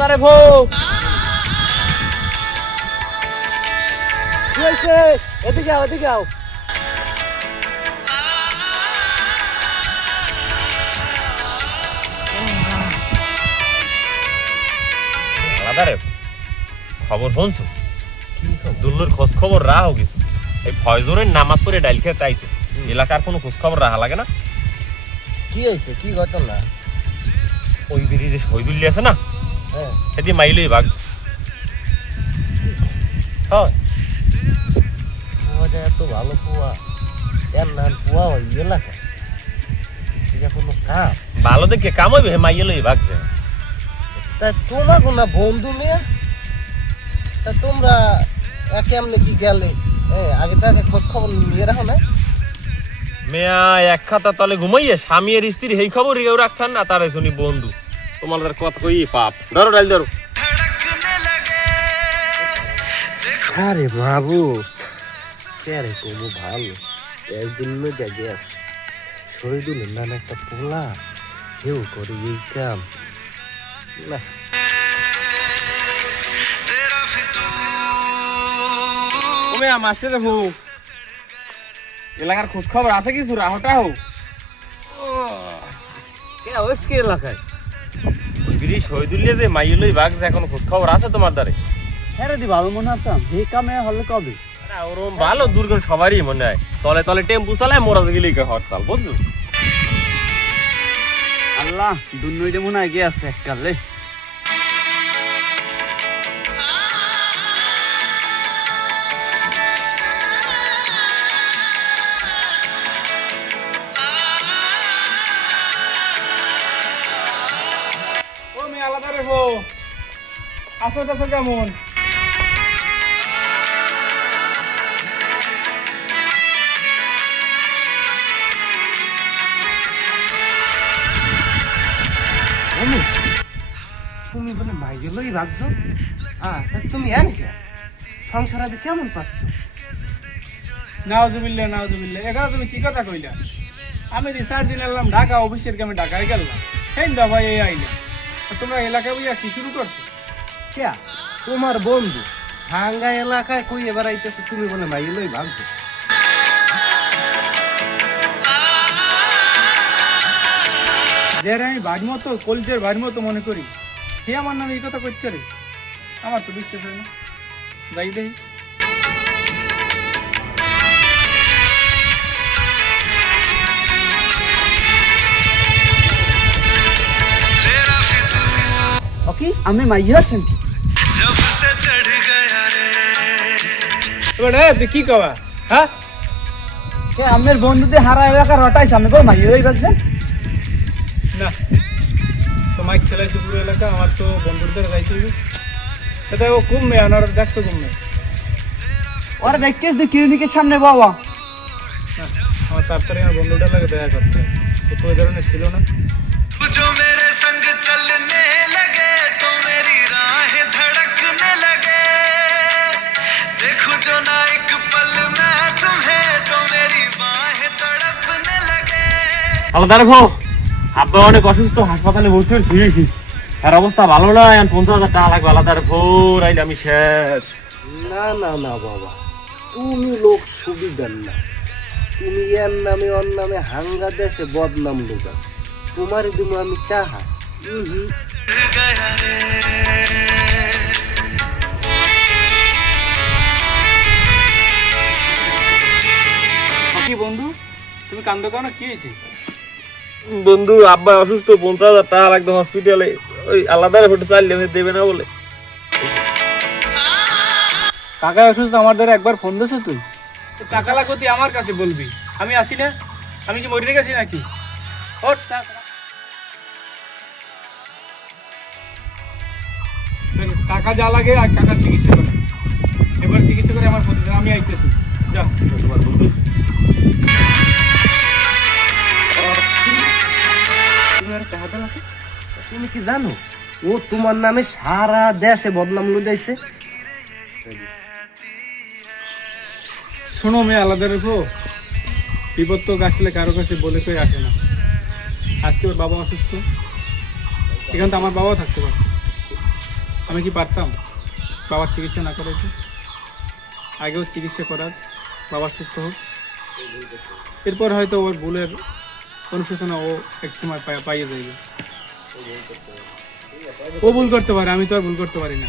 আলাদা রে বউ। কি হয়েছে? এদিকে আও, এদিকে আও। আলাদা রে খবর শুনছো? দুল্লুর খোঁজ খবর রাখো কিছু। এই ফয়জুরের নামাজ পড়ে ডাইল খেতে আইছো, এলাকার কোনো খোঁজ খবর রাখা লাগে না? কি হয়েছে? কি ঘটনা? ওই বেরি যে শহীদুল্লি আছে না, হ্যাঁ, সেটি মাইলই ভাগ। হয় পোয়াটা এত ভালো পোয়া, এর নাম পোয়া ওই এলাকা, এটা কোনো কাম? ভালো দেখে কাম হইবে, মাইলই ভাগ যায়। তা তোমার কোনো বন্ধু মেয়ে, তা তোমরা কেমনে কি গেলে? আগে তো আগে খোঁজ খবর নিয়ে রাখো না? মেয়া এক খাতা তলে ঘুমাইয়ে স্বামী আর স্ত্রী এই খবর কেউ রাখতাম না, তার শুনি বন্ধু। তোমার কথা কই পাপ। ধরো ডাইল ধরো। আরে বাবু, কে কমু ভালো, একদিন মধ্যে গ্যাস শহীদুল নাম একটা পোলা, কেউ করে এই কাম না। ও মেয়া মাস্টার বউ, এলাকার খোঁজ খবর আছে কিছু? রাহটা হোক কে ওইসকে এলাকায়? ওই বিড়ি শহীদুল্লিয়া যে মাইলই ভাগ যায়, এখন খোঁজ খবর আছে তোমার দ্বারে? হ্যাঁ দি ভালো মনে হচ্ছে, এই কামে হলে কবে? ওরম ভালো দুর্গণ সবারই মনে হয়, তলে তলে টেম্পু চালায়, মোরা গেলেই হরতাল, বুঝছো? আল্লাহ দুর্নইটা মনে হয় গিয়ে আছে এককালে। ও মেয়ে আলাদা রে বউ, আসো টাছো কেমন? তুমি বলে মাইগেলই ভাবছো, তুমি এনে কে সংসার আদি কেমন পাচ্ছ? নাওজুবিল্লাহ নাওজুবিল্লাহ, এখানে তুমি কি কথা কইলা? আমি 4 দিন এলাম ঢাকা অফিসের কামে, ঢাকায় গেলাম, সেই দা ভাই এই আইলা, তোমরা এলাকায় বুঝা কি শুরু করছো? কে তোমার বন্ধু ভাঙ্গা এলাকায় কই এবার আইতেছো, তুমি বলে মাইগেলই ভাবছো? যে আমি বাড়ির মতো, কলজের বাড়ির মতো মনে করি, হে আমার নামে এই কথা করতে রে? আমার তো বিশ্বাস হয় না। যাই দেখি। ওকে আমি মাইয়া আছেন কি? এবার তুই কি কবা? হ্যাঁ, কে আমের বন্ধুদের হারা এলাকার হটাইছে, আমি বল মাইয়াই ভাবছেন? না তো মাইক চালাইছে পুরো এলাকা, আমার তো বন্ধুদের যাইতে হইবে। এটা ও কম মেয়ে, আনার দেখছো কম মেয়ে। ওরা দেখতেছ তুই ক্লিনিকের সামনে বাবা। না, আমার তাড়াতাড়ি আমার বন্ধুটার লাগে দেখা করতে হবে। তো ওই ধরনের ছিল না। जो मेरे संग चलने लगे तो मेरी राहें धड़कने लगे, देखो जो ना एक पल मैं तुम्हें तो मेरी बाहें तड़पने लगे। আলাদা রে বউ, আব্বা অনেক অসুস্থ, হাসপাতালে ভর্তি হয়েছি, আর অবস্থা ভালো না। 50,000 টাকা লাগবে। আলাদা রে বউ, রাইলে আমি শেষ। না না না বাবা, তুমি লোক সুবিধার না, তুমি এর নামে ওর নামে হাঙ্গা দেশে বদনাম লোকা, তোমার দিব আমি টাহা। गया रे কি বন্ধু, তুমি কান্দো কেন? কি হয়েছে? বন্ধু আব্বা অসুস্থ, 50,000 টাকা লাগবে হসপিটালে। ওই আলাদা রে ফটো চাইলে দেবে না বলে। টাকা অসুস্থ, আমার দ্বারা একবার ফোন দিছো তুই? তো টাকা লাগবে তুই আমার কাছে বলবি, আমি আসি না? আমি কি মরে গেছি নাকি? ওর টাকা যা লাগে আর টাকার চিকিৎসা করে, এবার চিকিৎসা করে আমার ফোন দিছে, আমি আইতেছি। যা তোমার বন্ধু তুমি কি জানো ও তোমার নামে সারা দেশে বদনাম লুটাইছে? শোনো মেয়ে, আলাদা রেখো, বিপদ তো আসলে কারো কাছে বলে কই আসে না। আজকে ওর বাবা অসুস্থ, এখানে তো আমার বাবাও থাকতে পারে। আমি কি পারতাম বাবার চিকিৎসা না করাইতে? আগেও চিকিৎসা করার, বাবা সুস্থ হোক, এরপর হয়তো ওর ভুলের অনুশোচনা ও এক সময় পাইয়ে যাইবে। ও ভুল করতে পারে, আমি তো আর ভুল করতে পারি না।